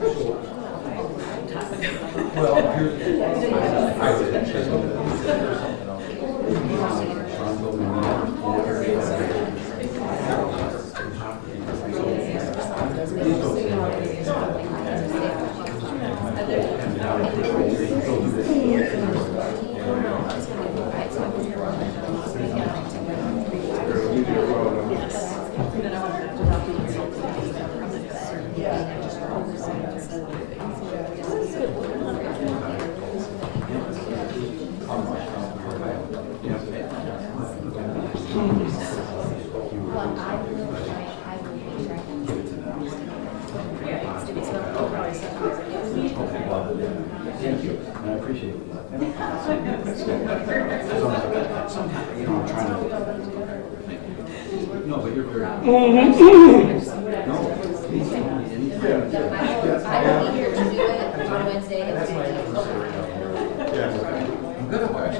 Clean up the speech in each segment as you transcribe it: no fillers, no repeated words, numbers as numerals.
Well, here's, I did actually something Thank you. I appreciate it. Sometimes, you know, I'm trying to. No, but you're very. No. I will be here to do it on Wednesday. I'm good at that.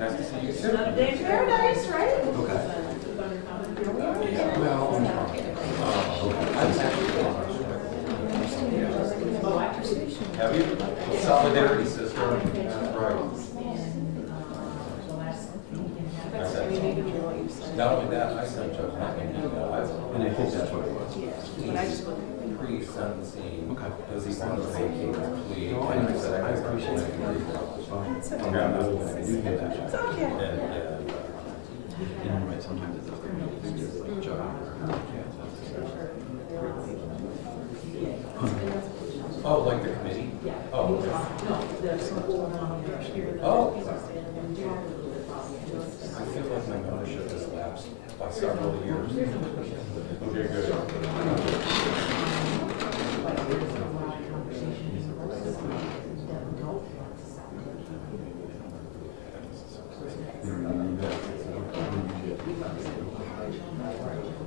Nice to see you soon. Day's paradise, right? Okay. Well, I was actually. Have you? Solidarity sister. Right. Not only that, I sent Judge Hacking an email. And I think that's what it was. Pre-sentencing. Okay. Does he want to vacate his plea? No, And I said, I appreciate it. It's fine. I'm not going to do that. It's okay. And, You know, right, sometimes it doesn't make a job. oh, like the committee? Oh, okay. Oh. I feel like my membership has lapsed by several years. Okay, good.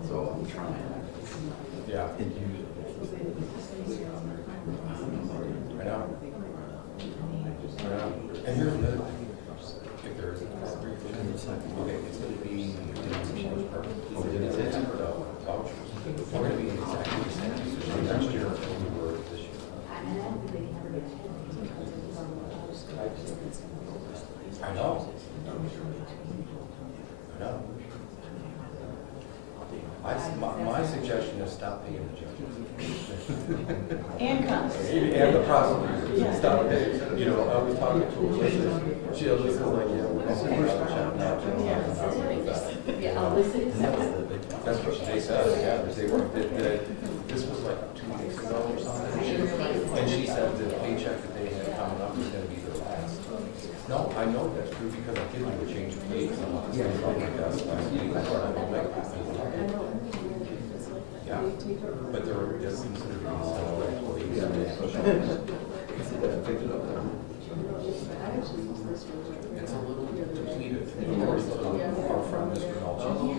So I'm trying. Yeah. And you. I know. And here's the other thing. If there is a okay, it's going to be vouchers. We're going to be in exactly the same position next year as we were this year. I know. I know. My suggestion is stop paying the judges. And comes. And the prosecutors. Stop paying. You know, I was talking to Alyssa. Alyssa's like, yeah, we're going to shut down. That's what they said. Yeah, they were. This was like 2 weeks ago or something. And she said the paycheck that they had coming up was going to be their last. No, I know that's true because I did do a change of plea. So I'm on my desk last week. Yeah, but there is considered to be some employees. It's a little depleted. Our friend Mr. Melchie.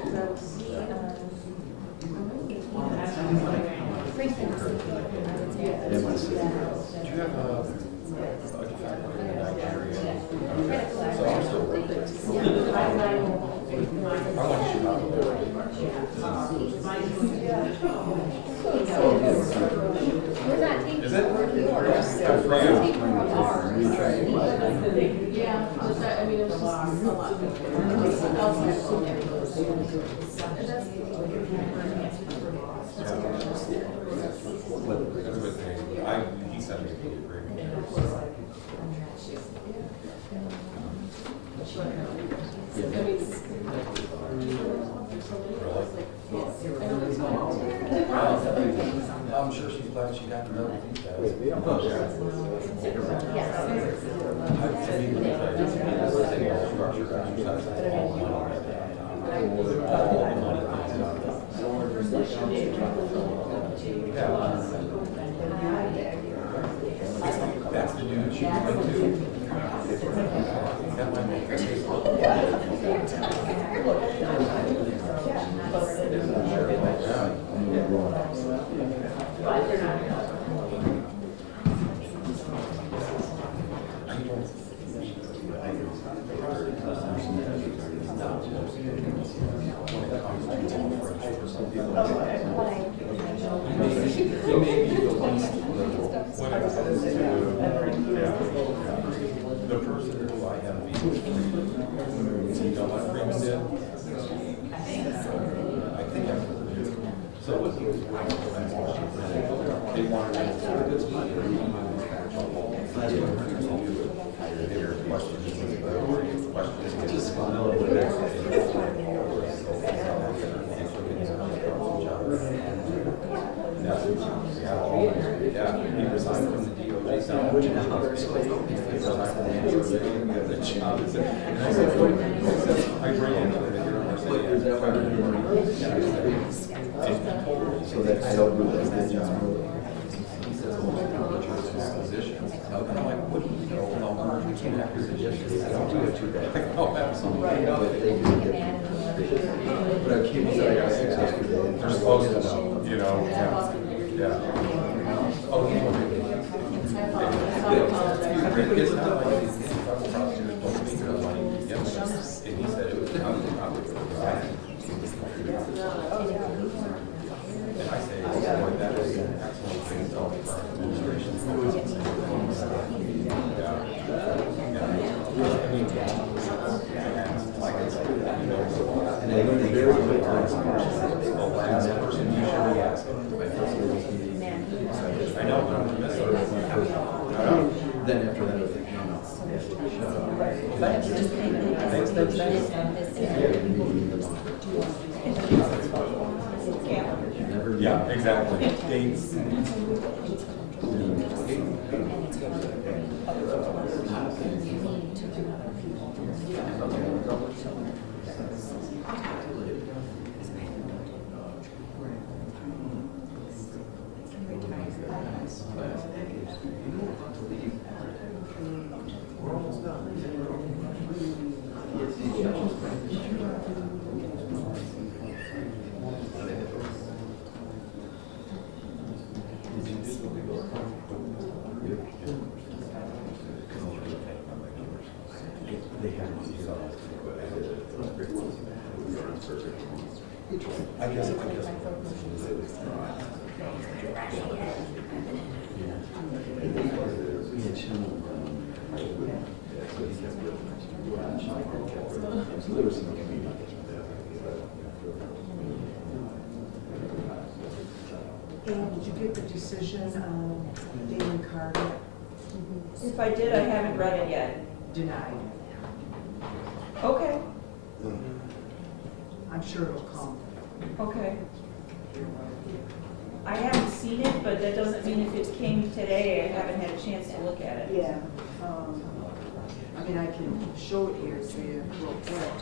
Do you have a defender in Nigeria? So I'm still working. I want you to Is it? Good for you. He sent me a plea agreement. I'm sure she's glad she got to know the details. That's the dude she went to. That might make her taste a little He may be the one least liberal. When it comes to, yeah. The person who I have the, you know what Freeman did? I think I did. So what he was doing was they wanted to get good money. Their questions, just yeah, he resigned from the DOJ. He resigned from the DOJ. And I said, I ran into it here in our city. So that I don't know that he says, well, positions. And I'm like, what do you know about mergers and acquisitions? I don't do it too bad. Oh, absolutely. But I keep saying, they're supposed to know, you know, yeah. Oh, anyway. It's not like these federal prosecutors don't make enough money to begin with. And he said it was probably for the right. And I say, boy, that is an excellent thing to tell the current administration. Like I said, you know, and they very good times. The last person you should be asking. I know, but I'm going to miss it. Then after that, I think, no. Thanks. Yeah, exactly. Dates. I guess. And did you get the decision on Damon Carter? If I did, I haven't read it yet. Denied. Okay, I'm sure it'll come. okay. I haven't seen it, but that doesn't mean if it came today, I haven't had a chance to look at it. Yeah. I mean, I can show it here to you real quick.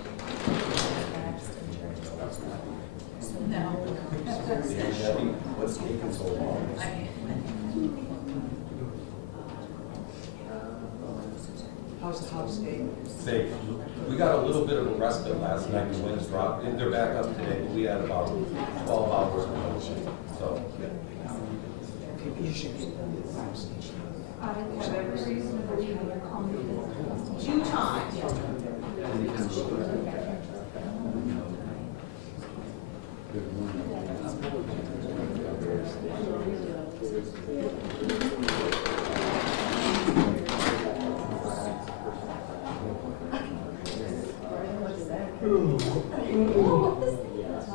What's taking so long? How's the house day? Safe. We got a little bit of a respite last night. The winds dropped. They're back up today, but we had about 12 hours of motion. So. You should get the fire station. I have every reason to believe you're calling. Due time.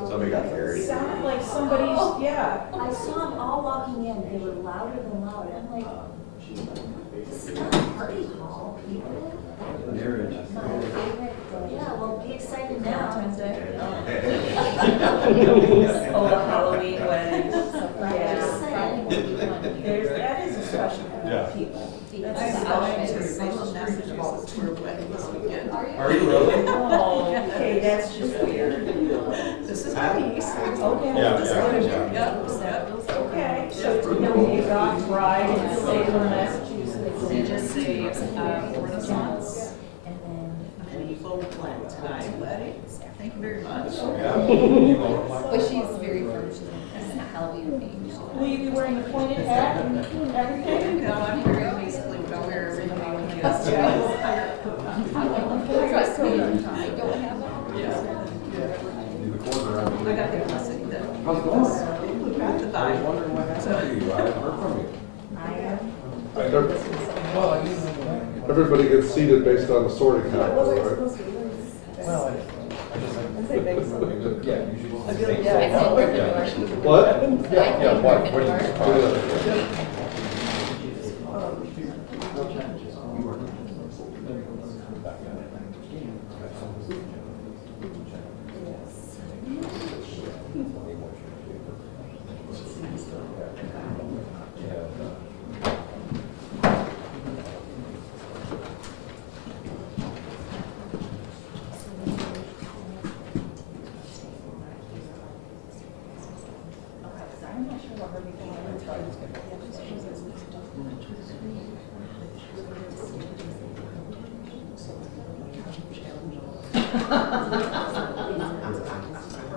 Somebody got carried. It sounded like somebody's, yeah. I saw them all walking in, they were louder than loud, I'm like, this is not a party hall, people. Marriage. My favorite, yeah, well, be excited now. Oh, the Halloween weddings. Just Yeah. saying. That is a special kind Yeah. of people. That's I'm the going outfits. to Message about the tour wedding this weekend. Are you really? Oh, okay, that's just weird. This is a piece. Okay. Yeah. Okay, so you got bride in Salem, Massachusetts. They just say, Renaissance, And then. and you full plan tonight, wedding. Thank you very much. Yeah. You know, But she's very first, this is not Halloween themed. Will you be wearing the pointed hat and everything? No, I'm very basically gonna wear everything we Trust me, I don't have one. Yeah. the quarter round. I got the blessing that. How's it going? Got the I was vibe. wondering what happened to you. I haven't heard from you. Everybody gets seated based on the sorting hat, right? Well, I just like. Yeah, you should just. What? Yeah, what do you surprise?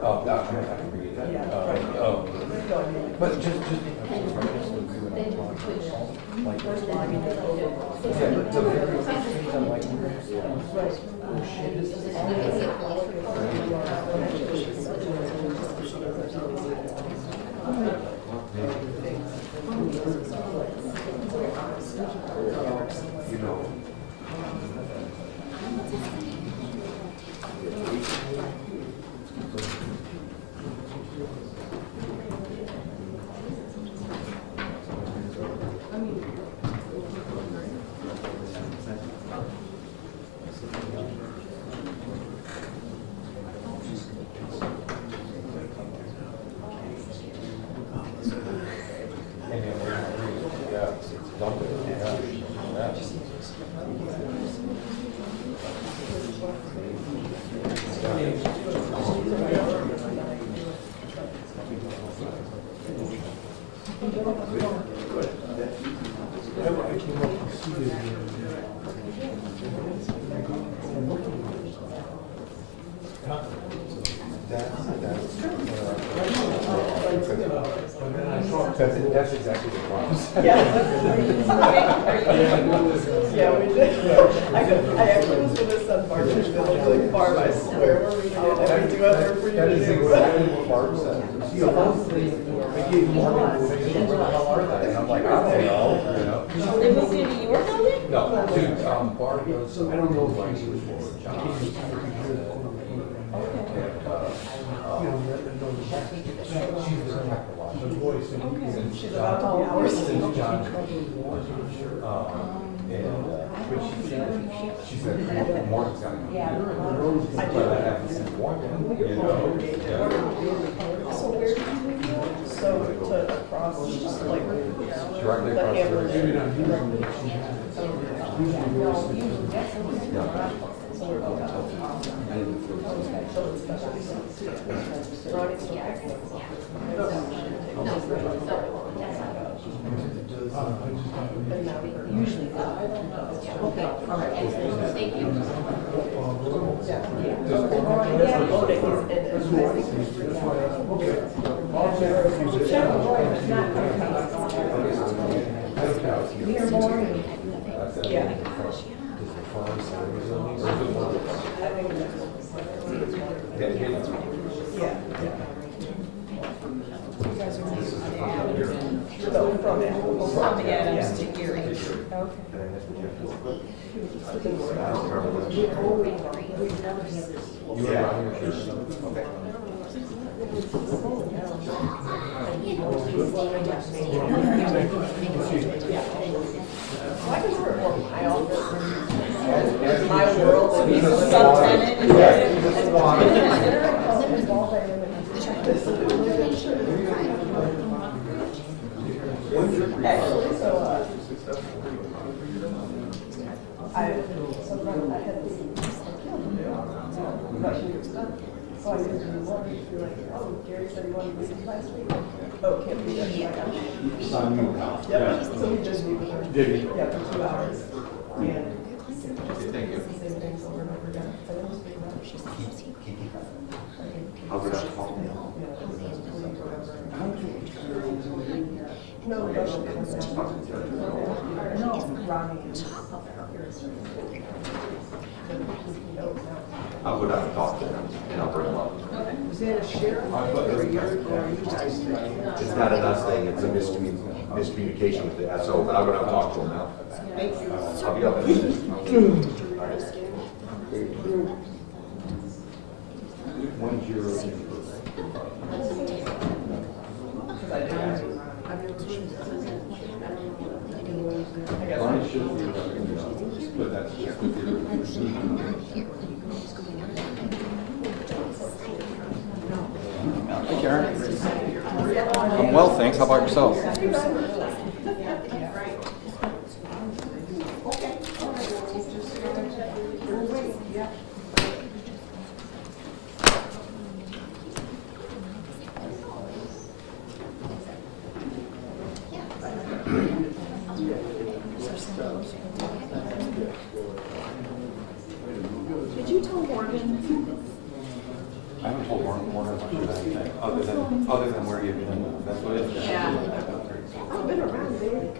Oh, I can read that. But just like, yeah, but the very things I'm like, oh shit, this is. You know. That's exactly what it was. Yeah, we did. I actually was gonna send Barb to the like Barb, I swear, we're reading it every do other for you That to is do. exactly what Barb said. Supposedly, they gave Morgan information, where the hell are they? And I'm like, I don't know, you know? They moved into your building? No, dude, Barb goes, I don't know why she was for John. She's about to be ours. Since John. But she said, Morgan's got a computer, but I haven't seen Morgan, you know? Yeah. So where did you move? So to across, like, Directly the across the Hamlet. street. So we're going up. So it's special. Ronnie's still back. Usually. Okay, all right. Thank you. Yeah. From Adams to Erie. I consider it more my office than my world. He's a subtenant. Actually, so, I had the, but she was done. So I didn't really want to be like, oh, Gary said he wanted to leave last week. Oh, can't be there. Yep, so we just meet with her. Did he? Yeah, for 2 hours. And Thank you. the same things over and over again. And it was big enough. How would I talk? No, no, How would I talk to them and I'll bring them up? Is that a sheriff or you guys? It's not an us thing, it's a misdemeanor. miscommunication with the SO, but I'm gonna talk to him now. Thank you. I'll be up in a minute. When's your? Mine should be, but that's just the Hi, Karen. I'm well, thanks. How about yourself? Did you tell Morgan? I haven't told Warner much about anything, other than where you've been. That's what it is. Yeah. I've been around there.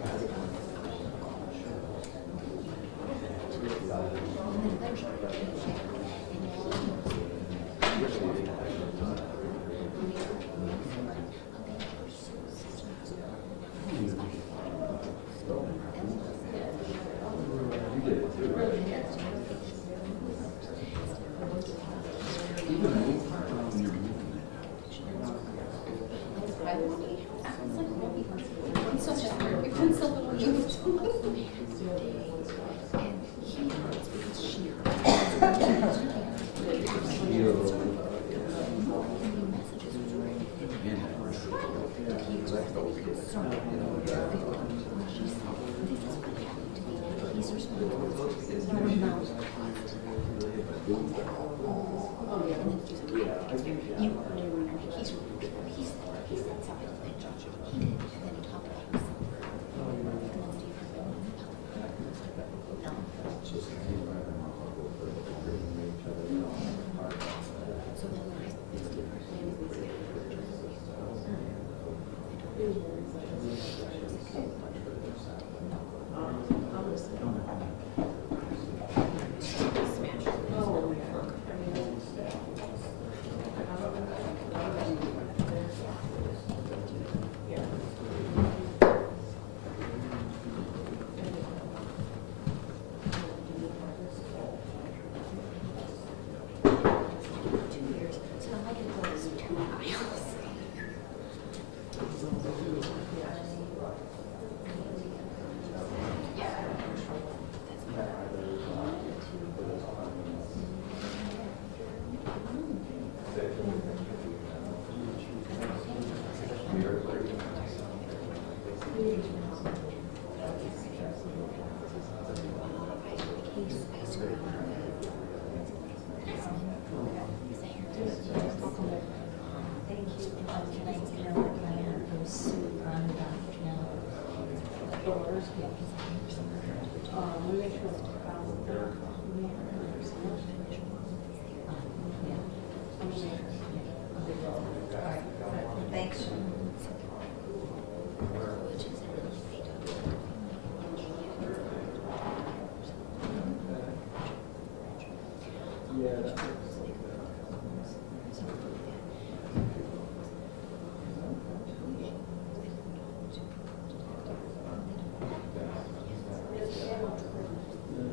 Thanks.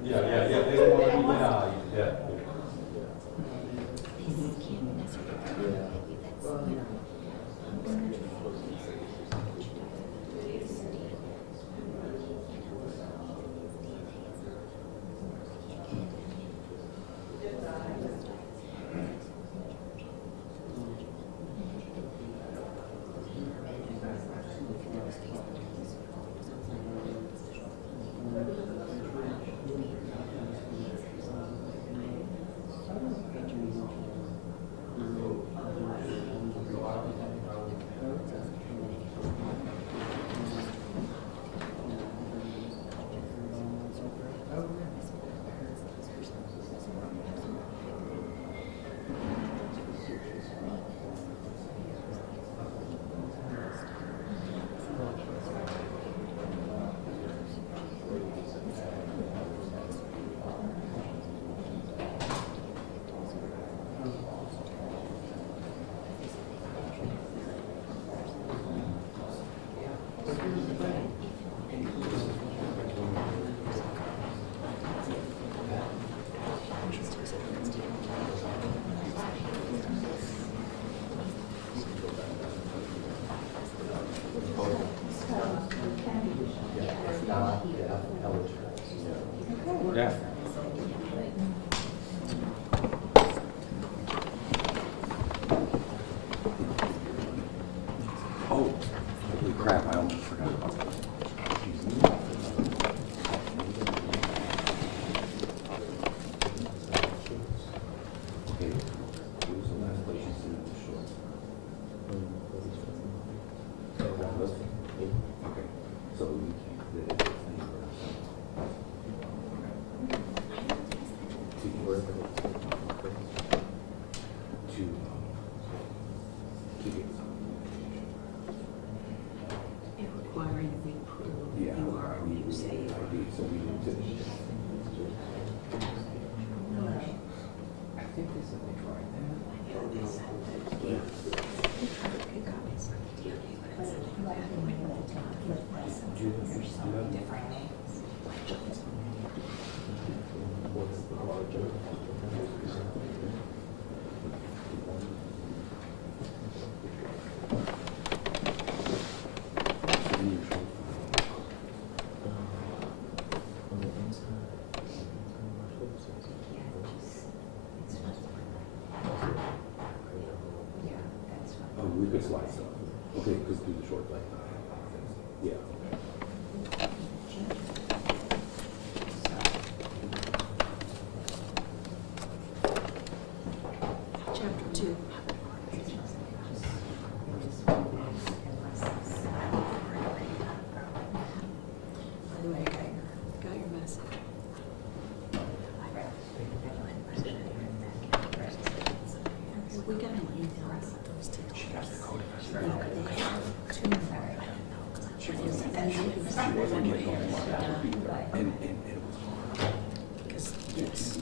Yeah, they don't want to be denied, yeah. Yeah. Oh, holy crap, I almost forgot about that. Okay, what was the last place you seen the short? Okay, so you did it. Requiring we prove Yeah, you are who you say you are. ID, so we need to. I think they said they tried that. Oh, we could slide stuff. Okay, because do the short leg. Yeah. Chapter 2. By the way, got your message. We got an email about those two. They have two more. And it was hard. Because, yes,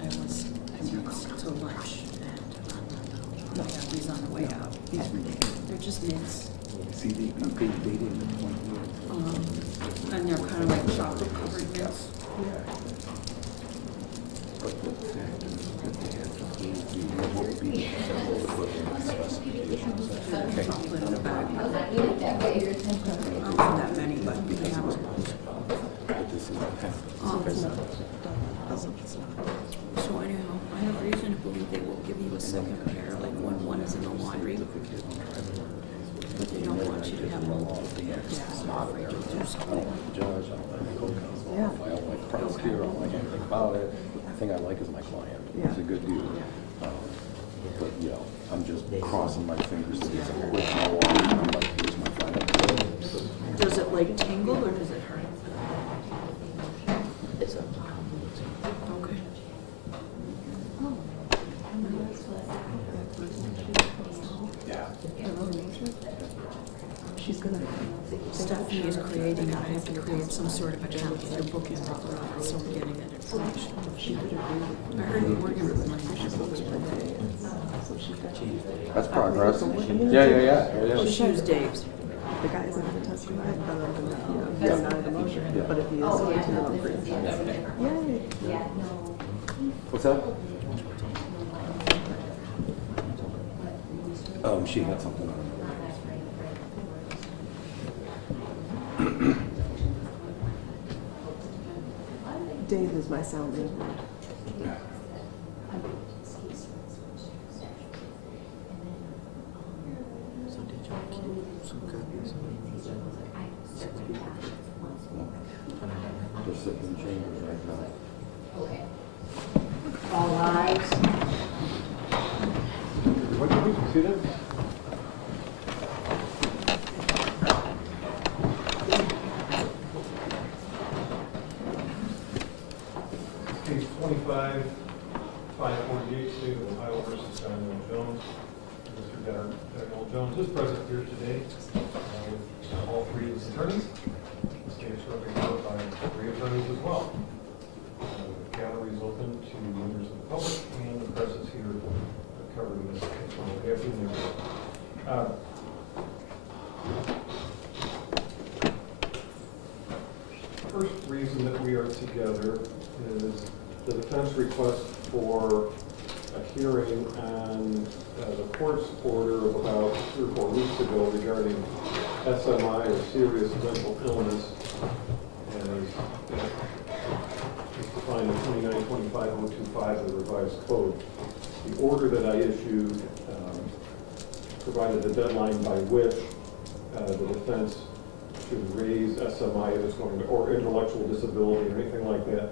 I was to lunch and he's on the way out. They're just mints. See, they didn't point me. And they're kind of like chocolate covered mints. But the fact is that they had to hold you, what would be several equivalent specifications. Okay. Chocolate in the bag. Not that many, but we can have them. But this is what happened. So anyhow, I have reason to believe they will give you a second pair, like when one is in the laundry. But they don't want you to have multiple pairs. So I'm afraid you'll do I something. don't like the judge, I don't like the co-counsel, I don't like the prosecutor, I don't like anything about it. The thing I like is my client, he's a good dude. But, you know, I'm just crossing my fingers to get some quick more water, and I'm like, here's my final. Does it like tingle or does it hurt? Okay. Yeah. She's gonna. Stephanie is creating, I have to create some sort of account for your booking, so we're getting that information. I heard you were working with money. That's progress. Yeah. Oh, she was Dave's. The guy isn't gonna testify, but I'm gonna deny the motion, but if he is going to, I'm free. Yay. What's that? She had something on Dave is my sound engineer. her. Just sitting in chambers right now. All rise. What did you see that? Case 25, 548, State of Ohio versus Daniel Jones. Mr. Daniel Jones is present here today with all three of his attorneys. This case is represented by three attorneys as well. The gallery is open to members of the public and the press is here covering this case. Good afternoon, everyone. First reason that we are together is the defense request for a hearing on the court's order of about 3 or 4 weeks ago regarding SMI, or serious mental illness, and is defined in 2925.025 of the revised code. The order that I issued provided a deadline by which the defense should raise SMI if it's going to, or intellectual disability or anything like that,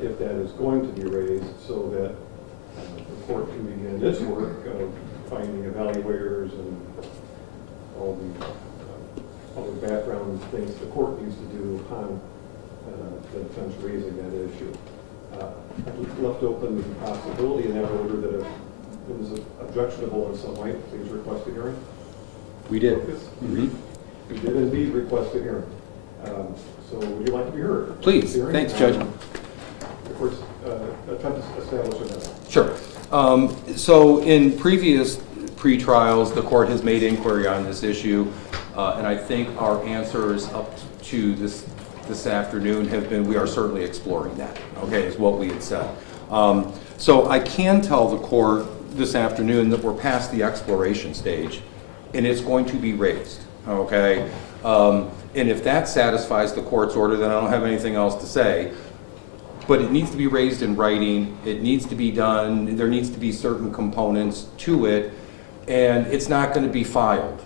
if that is going to be raised, so that the court can begin its work of finding evaluators and all the other background things the court needs to do upon the defense raising that issue. I left open the possibility in that order that if it was objectionable in some way, please request a hearing. We did. We did indeed request a hearing. So would you like to be heard? Please. Hearing? Thanks, Judge. Of course, attempt to establish a matter. Sure. So in previous pretrials, the court has made inquiry on this issue, and I think our answers up to this afternoon have been, we are certainly exploring that, okay, is what we had said. So I can tell the court this afternoon that we're past the exploration stage, and it's going to be raised, okay? And if that satisfies the court's order, then I don't have anything else to say. But it needs to be raised in writing, it needs to be done, there needs to be certain components to it, and it's not going to be filed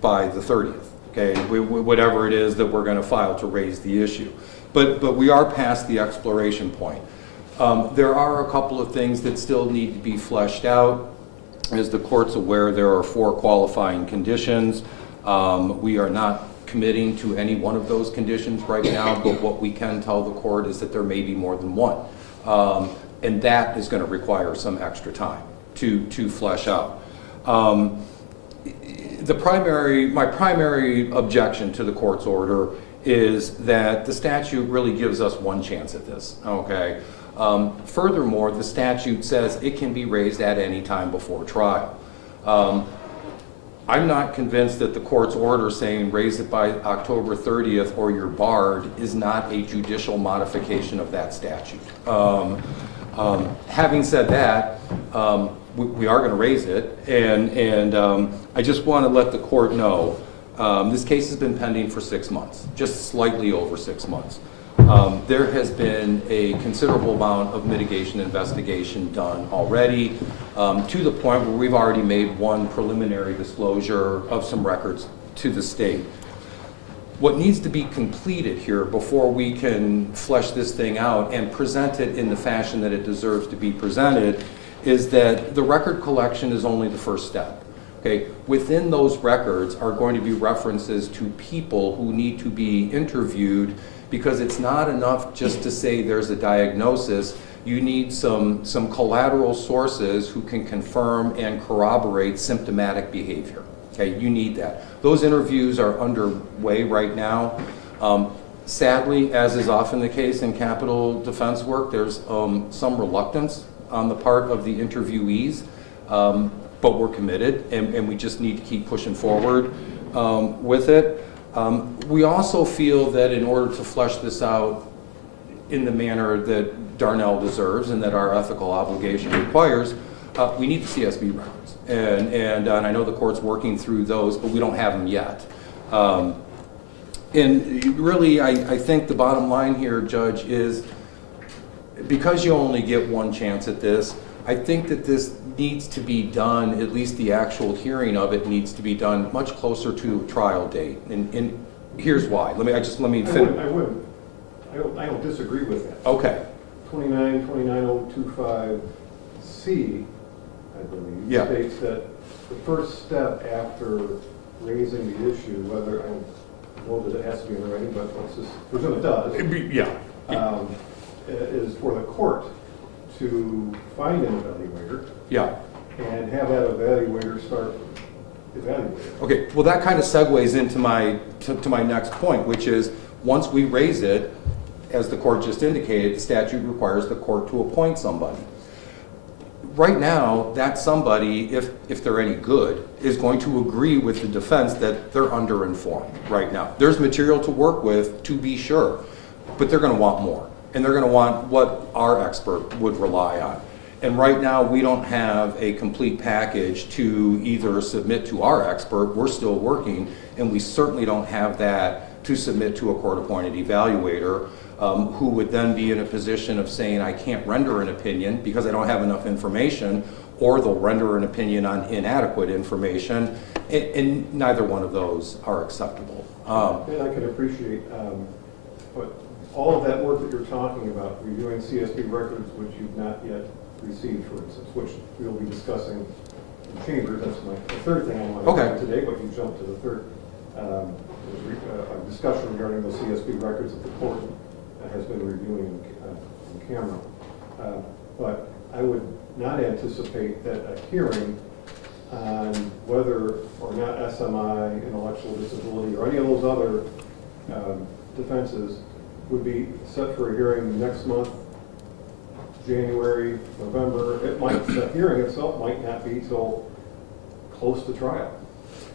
by the 30th, okay? Whatever it is that we're going to file to raise the issue. But we are past the exploration point. There are a couple of things that still need to be fleshed out. As the court's aware, there are 4 qualifying conditions. We are not committing to any one of those conditions right now, but what we can tell the court is that there may be more than one. And that is going to require some extra time to flesh out. My primary objection to the court's order is that the statute really gives us one chance at this, okay? Furthermore, the statute says it can be raised at any time before trial. I'm not convinced that the court's order saying raise it by October 30th or you're barred is not a judicial modification of that statute. Having said that, we are going to raise it, and I just want to let the court know this case has been pending for 6 months, just slightly over 6 months. There has been a considerable amount of mitigation investigation done already, to the point where we've already made one preliminary disclosure of some records to the state. What needs to be completed here before we can flesh this thing out and present it in the fashion that it deserves to be presented is that the record collection is only the first step. Okay, within those records are going to be references to people who need to be interviewed, because it's not enough just to say there's a diagnosis. You need some collateral sources who can confirm and corroborate symptomatic behavior. Okay, you need that. Those interviews are underway right now. Sadly, as is often the case in capital defense work, there's some reluctance on the part of the interviewees, but we're committed, and we just need to keep pushing forward with it. We also feel that in order to flesh this out in the manner that Darnell deserves and that our ethical obligation requires, we need the CSB records. And I know the court's working through those, but we don't have them yet. And really, I think the bottom line here, Judge, is because you only get one chance at this, I think that this needs to be done, at least the actual hearing of it needs to be done much closer to a trial date. And here's why. Let me finish. I don't disagree with that. Okay. 29.25025C, I believe, Yeah. states that the first step after raising the issue, whether, I don't know that it has to be in writing, but let's just presume it does. Yeah. Is for the court to find an evaluator. Yeah. And have that evaluator start evaluating. Okay, well that kind of segues into my next point, which is once we raise it, as the court just indicated, the statute requires the court to appoint somebody. Right now, that somebody, if they're any good, is going to agree with the defense that they're underinformed right now. There's material to work with, to be sure, but they're going to want more. And they're going to want what our expert would rely on. And right now, we don't have a complete package to either submit to our expert. We're still working, and we certainly don't have that to submit to a court-appointed evaluator, who would then be in a position of saying, I can't render an opinion because I don't have enough information, or they'll render an opinion on inadequate information, and neither one of those are acceptable. And I can appreciate, but all of that work that you're talking about, reviewing CSB records, which you've not yet received, for instance, which we'll be discussing in chambers, that's the third thing I want to do today, but you jumped to the third. A discussion regarding those CSB records that the court has been reviewing in camera. But I would not anticipate that a hearing on whether or not SMI, intellectual disability, or any of those other defenses would be set for a hearing next month, January, November. The hearing itself might not be till close to trial.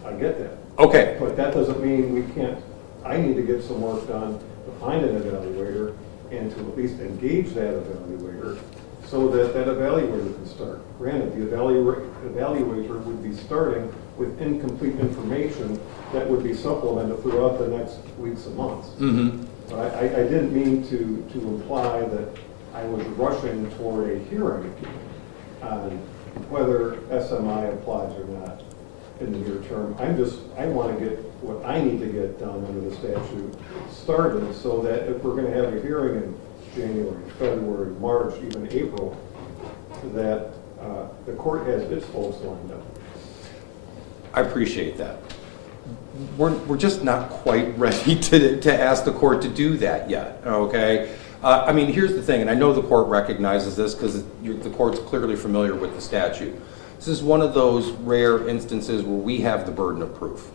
I get that. Okay. But that doesn't mean we can't, I need to get some work done to find an evaluator and to at least engage that evaluator so that that evaluator can start. Granted, the evaluator would be starting with incomplete information that would be supplemented throughout the next weeks and months. Mm-hmm. But I didn't mean to imply that I was rushing toward a hearing on whether SMI applies or not in the near term. I want to get what I need to get done under the statute started so that if we're going to have a hearing in January, February, March, even April, that the court has its folks lined up. I appreciate that. We're just not quite ready to ask the court to do that yet, okay? I mean, here's the thing, and I know the court recognizes this because the court's clearly familiar with the statute. This is one of those rare instances where we have the burden of proof.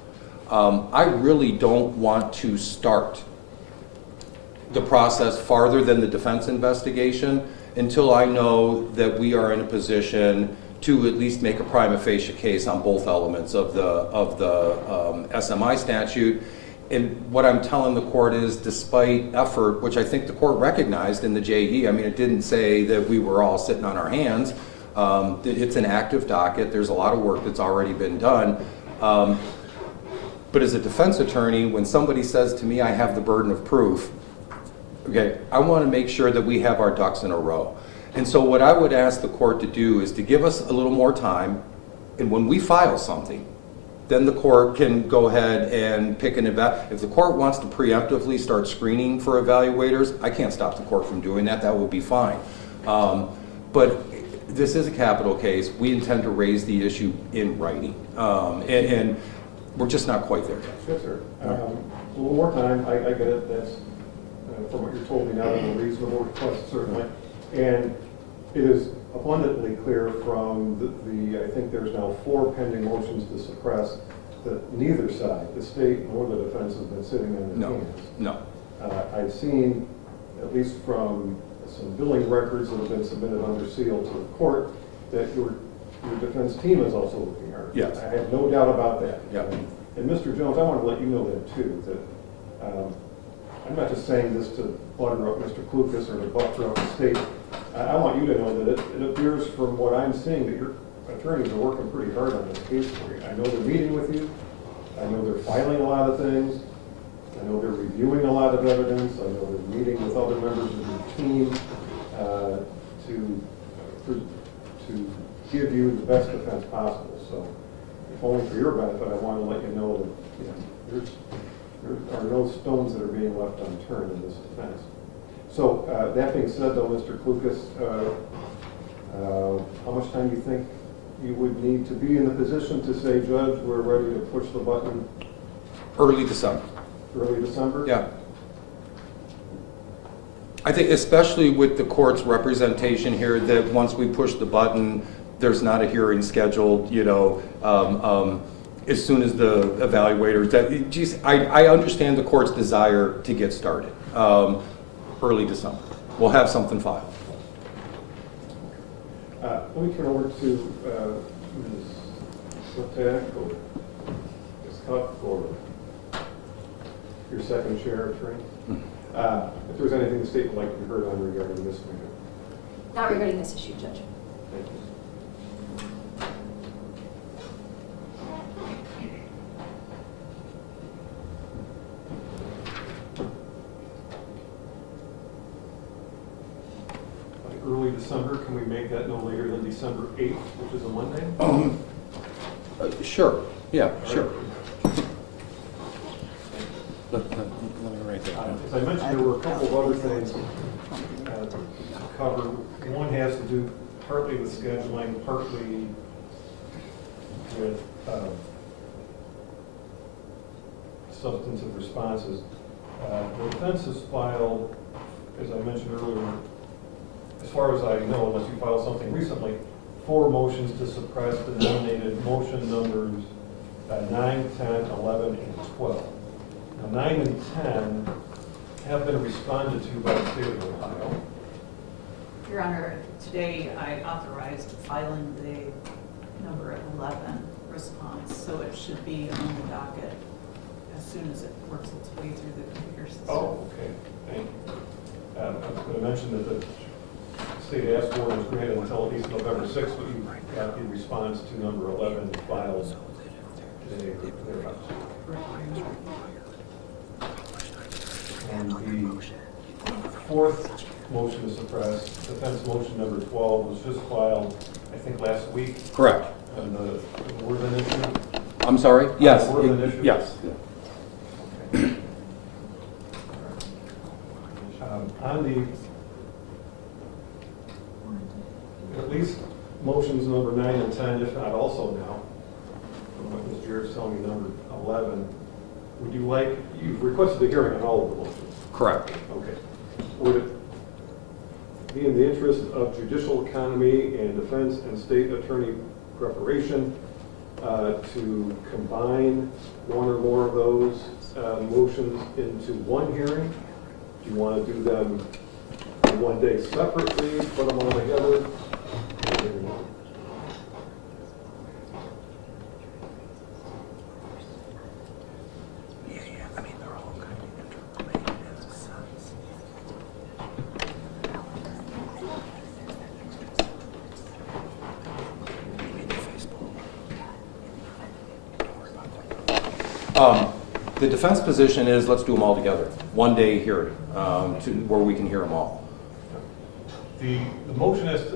I really don't want to start the process farther than the defense investigation until I know that we are in a position to at least make a prima facie case on both elements of the SMI statute. And what I'm telling the court is, despite effort, which I think the court recognized in the JE, I mean, it didn't say that we were all sitting on our hands. It's an active docket. There's a lot of work that's already been done. But as a defense attorney, when somebody says to me, I have the burden of proof, okay, I want to make sure that we have our ducks in a row. And so what I would ask the court to do is to give us a little more time, and when we file something, then the court can go ahead and pick an if the court wants to preemptively start screening for evaluators, I can't stop the court from doing that. That would be fine. But this is a capital case. We intend to raise the issue in writing, and we're just not quite there yet. Yes, sir. A little more time. I get it. That's from what you told me now, a reasonable request, certainly. And it is abundantly clear from I think there's now 4 pending motions to suppress that neither side, the state nor the defense, has been sitting on their hands. No. I've seen, at least from some billing records that have been submitted under seal to the court, that your defense team is also looking hard. Yes. I have no doubt about that. Yeah. And Mr. Jones, I want to let you know that too, that I'm not just saying this to butter up Mr. Klukas or to butter up the state. I want you to know that it appears from what I'm seeing that your attorneys are working pretty hard on this case for you. I know they're meeting with you. I know they're filing a lot of things. I know they're reviewing a lot of evidence. I know they're meeting with other members of your team to give you the best defense possible. So, if only for your benefit, I want to let you know that there are no stones that are being left unturned in this defense. So, that being said, though, Mr. Klukas, how much time do you think you would need to be in the position to say, Judge, we're ready to push the button? Early December. Early December? Yeah. I think especially with the court's representation here, that once we push the button, there's not a hearing scheduled, as soon as the evaluators, I understand the court's desire to get started. Early December. We'll have something filed. Let me turn over to Ms. Latigue, or Ms. Cuff, or your second chair attorney. If there's anything the state would like to be heard on regarding this matter. Not regarding this issue, Judge. Thank you. early December, can we make that no later than December 8th, which is a Monday? Sure, yeah, sure. Let me write that down. As I mentioned, there were a couple of other things to cover. One has to do partly with scheduling, partly with substantive responses. The defense has filed, as I mentioned earlier, as far as I know, unless you filed something recently, 4 motions to suppress denominated motion numbers 9, 10, 11, and 12. Now, 9 and 10 have been responded to by the state of Ohio. Your Honor, today I authorized filing the number 11 response, so it should be on the docket as soon as it works its way through the computer system. Oh, okay, thank you. I was going to mention that the state asked for it was granted until at least November 6th, but you got the response to number 11 filed today. And the 4th motion to suppress, defense motion number 12, was just filed, I think, last week. Correct. And the word an issue? I'm sorry? Yes. Word an issue? Yes. Okay. On the, at least motions number 9 and 10, if not also now, from what Ms. Jarrett's telling me, number 11, would you like, you've requested a hearing on all of the motions? Correct. Okay. Would it be in the interest of judicial economy and defense and state attorney preparation to combine one or more of those motions into one hearing? Do you want to do them in one day separately, put them all together? The defense position is let's do them all together. One day hearing, where we can hear them all. The motion as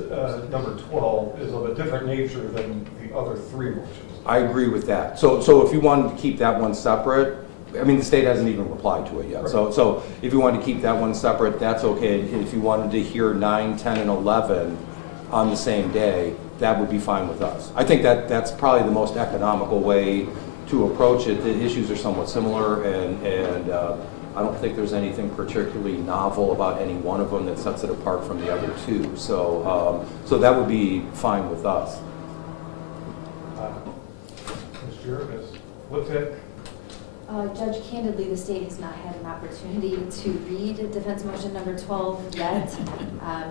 number 12 is of a different nature than the other 3 motions. I agree with that. So if you wanted to keep that one separate, I mean, the state hasn't even replied to it yet. So if you wanted to keep that one separate, that's okay. And if you wanted to hear 9, 10, and 11 on the same day, that would be fine with us. I think that's probably the most economical way to approach it. The issues are somewhat similar, and I don't think there's anything particularly novel about any one of them that sets it apart from the other 2. So that would be fine with us. Ms. Jarrett, Ms. Latigue? Judge, candidly, the state has not had an opportunity to read defense motion number 12 yet,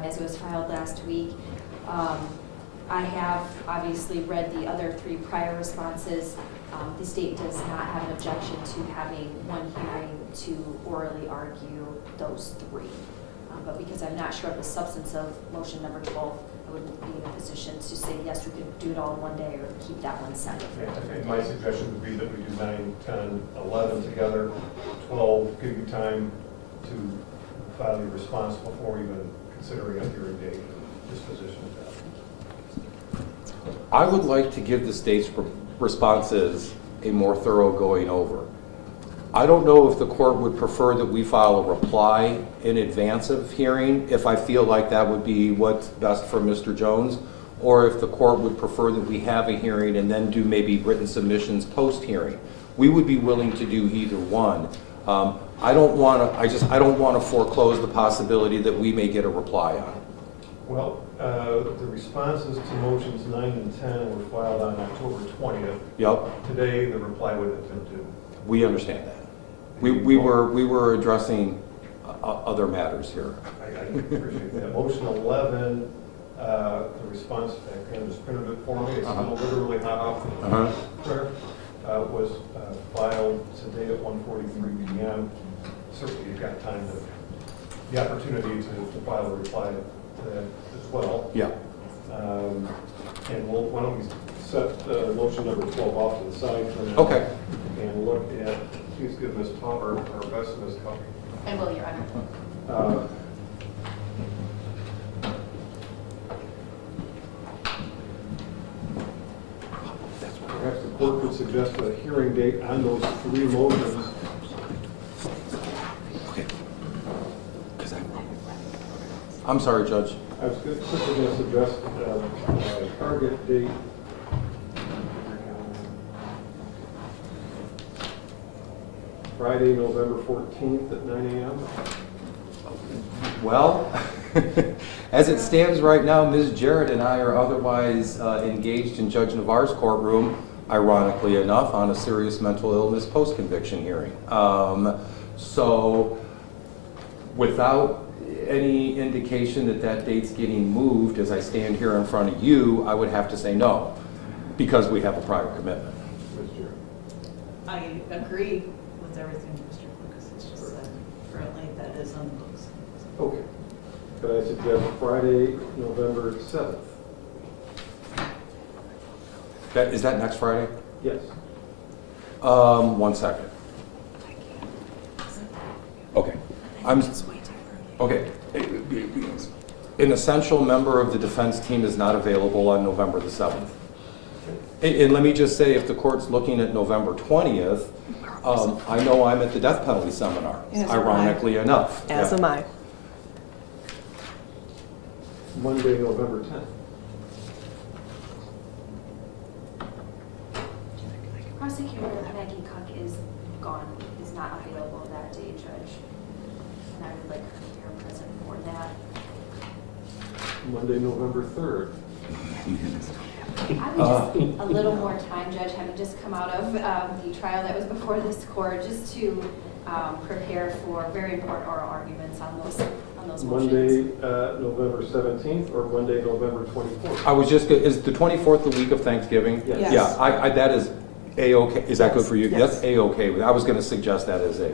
as it was filed last week. I have obviously read the other 3 prior responses. The state does not have an objection to having one hearing to orally argue those 3. But because I'm not sure of the substance of motion number 12, I wouldn't be in a position to say, yes, we could do it all in one day or keep that one separate. I think my suggestion would be that we do 9, 10, 11 together. 12, give you time to file your response before even considering a hearing date disposition of that. I would like to give the state's responses a more thorough going over. I don't know if the court would prefer that we file a reply in advance of hearing, if I feel like that would be what's best for Mr. Jones, or if the court would prefer that we have a hearing and then do maybe written submissions post-hearing. We would be willing to do either one. I don't want to foreclose the possibility that we may get a reply on it. Well, the responses to motions 9 and 10 were filed on October 20th. Yep. Today, the reply would have been due. We understand that. We were addressing other matters here. I appreciate that. Motion 11, the response, I kind of just printed it for me. It's still literally hot off the printer. Was filed today at 1:43 p.m. Certainly, you've got time to, the opportunity to file a reply to that as well. Yeah. And why don't we set motion number 12 off to the side for now? Okay. And look at, please give Ms. Popper our best Ms. Copy. I will, Your Honor. suggest a hearing date on those three motions. Okay. I'm sorry, Judge. I was quickly going to suggest a target date. Friday, November 14th at 9 a.m. Well, as it stands right now, Ms. Jarrett and I are otherwise engaged in Judge Navarre's courtroom, ironically enough, on a serious mental illness post-conviction hearing. So without any indication that that date's getting moved, as I stand here in front of you, I would have to say no, because we have a prior commitment. Ms. Jarrett. I agree with everything Mr. Lucas has just said. Currently, that is on the books. Okay. Could I suggest Friday, November 7th? Is that next Friday? Yes. 1 second. Okay. Okay. An essential member of the defense team is not available on November the 7th. And let me just say, if the court's looking at November 20th, I know I'm at the death penalty seminar, As am I. ironically enough. As am I. Monday, November 10th. Prosecutor Maggie Cook is gone, is not available that day, Judge. And I would like her here present for that. Monday, November 3rd. I would just a little more time, Judge, having just come out of the trial that was before this court, just to prepare for very important oral arguments on those motions. Monday, November 17th, or Monday, November 24th? I was just, is the 24th the week of Thanksgiving? Yes. Yeah, I that is A-okay. Is that good for you? Yes. That's A-okay. I was going to suggest that as a.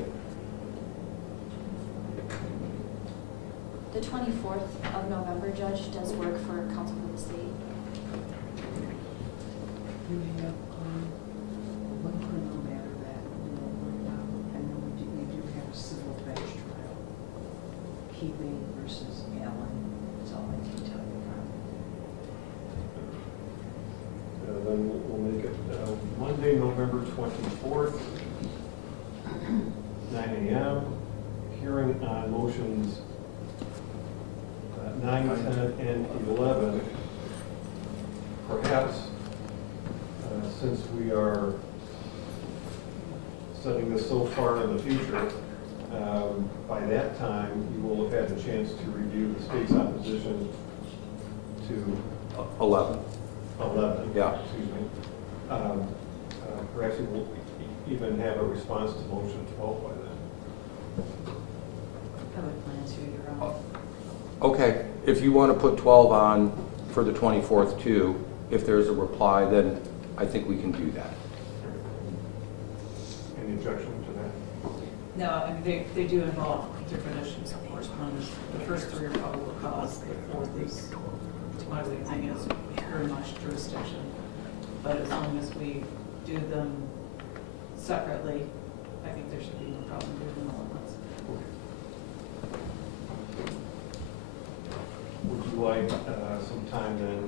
The 24th of November, Judge, does work for counsel for the state. You have one criminal matter that will work out, and then we do have a civil bench trial. Kei'Mani versus Allen, that's all I can tell you about. Then we'll make it Monday, November 24th, 9 a.m. Hearing on motions 9, 10, and 11. Perhaps, since we are setting this so far in the future, by that time, you will have had the chance to review the state's opposition to 11. 11. Yeah. Excuse me. Perhaps we will even have a response to motion 12 by then. Public plans here, Your Honor. Okay, if you want to put 12 on for the 24th too, if there's a reply, then I think we can do that. Any objection to that? No, I mean, they do involve different issues, of course. One is, the first three are probable cause, the fourth is, my other thing is very much jurisdiction. But as long as we do them separately, I think there should be no problem doing them all at once. Would you like some time then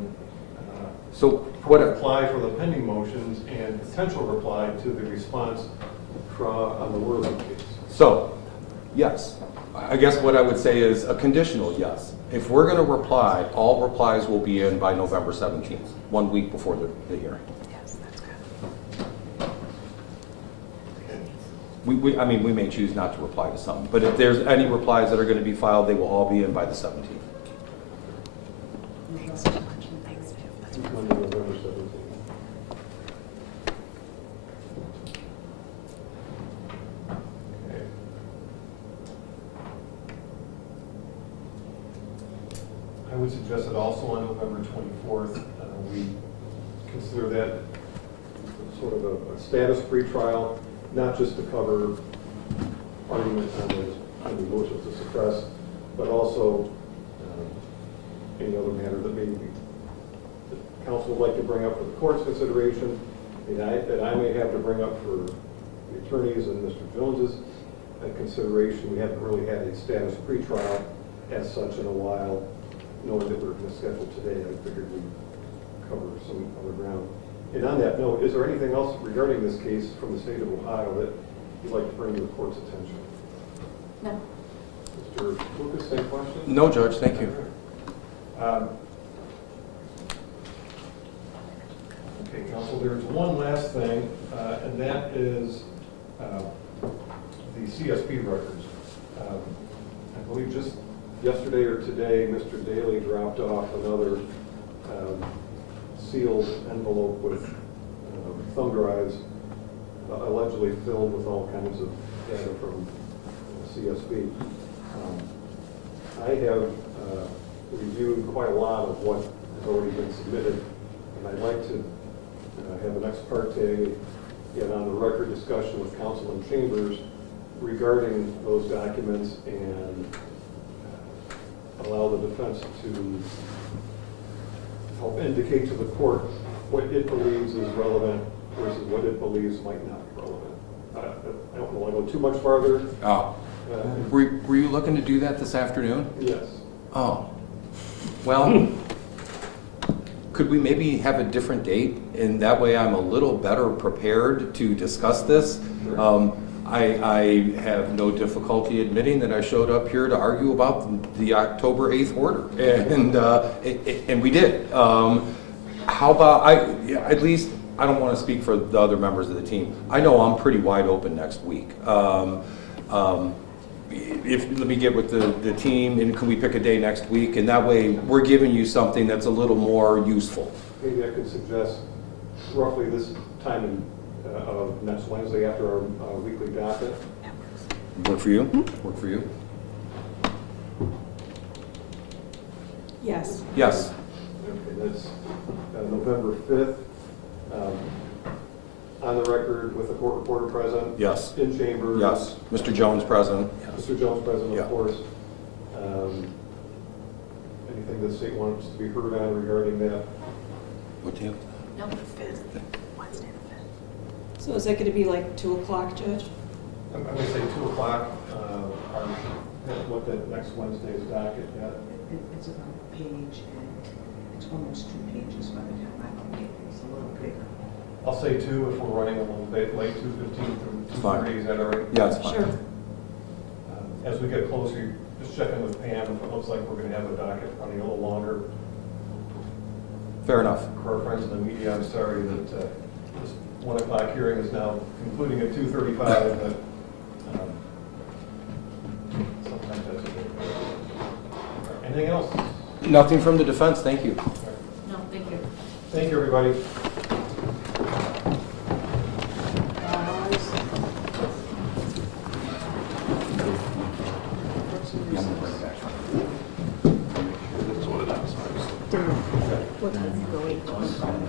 So what? reply for the pending motions and potential reply to the response on the Worley case? So, yes. I guess what I would say is a conditional yes. If we're going to reply, all replies will be in by November 17th, 1 week before the hearing. Yes, that's good. I mean, we may choose not to reply to some, but if there's any replies that are going to be filed, they will all be in by the 17th. Thanks so much. Thanks. Monday, November 17th. Okay. I would suggest that also on November 24th, we consider that sort of a status pretrial, not just to cover argument on the motions to suppress, but also any other matter that maybe the council would like to bring up for the court's consideration, that I may have to bring up for the attorneys and Mr. Jones's consideration. We haven't really had a status pretrial as such in a while. Knowing that we're going to schedule today, I figured we'd cover some other ground. And on that note, is there anything else regarding this case from the state of Ohio that you'd like to bring to the court's attention? No. Mr. Lucas, same question? No, Judge, thank you. Okay, counsel, there's one last thing, and that is the CSP records. I believe just yesterday or today, Mr. Daly dropped off another sealed envelope with thumb drives allegedly filled with all kinds of data from CSP. I have reviewed quite a lot of what has already been submitted, and I'd like to have an ex parte and on the record discussion with counsel and chambers regarding those documents and allow the defense to help indicate to the court what it believes is relevant versus what it believes might not be relevant. I don't want to go too much farther. Oh, were you looking to do that this afternoon? Yes. Oh, well, could we maybe have a different date? And that way I'm a little better prepared to discuss this. I have no difficulty admitting that I showed up here to argue about the October 8th order, and we did. How about, at least, I don't want to speak for the other members of the team. I know I'm pretty wide open next week. Let me get with the team, and can we pick a day next week? And that way, we're giving you something that's a little more useful. Maybe I could suggest roughly this time of next Wednesday after our weekly docket. Work for you? Work for you? Yes. Yes. Okay, that's November 5th. On the record with the court reporter present. Yes. In chambers. Yes. Mr. Jones present. Mr. Jones present, Yeah. of course. Anything the state wants to be heard on regarding that? What time? No. So is that gonna be like 2 o'clock, Judge? I'm going to say 2 o'clock. Haven't looked at next Wednesday's docket yet. It's about a page and it's almost 2 pages by the time I look at it. It's a little bigger. I'll say 2 if we're running a little bit late, 2:15 It's through fine. 2:30. Is that all right? Yeah, it's fine. Sure. As we get closer, just check in with Pam if it looks like we're going to have a docket running a little longer. Fair enough. For our friends in the media, I'm sorry that this 1 o'clock hearing is now concluding at 2:35, but sometimes that's okay. Anything else? Nothing from the defense, thank you. No, thank you. Thank you, everybody. Yeah, I'm gonna bring it back.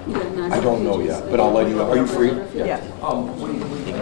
You got none? I don't know yet, but I'll let you know. Are you free? Yeah. What do you think?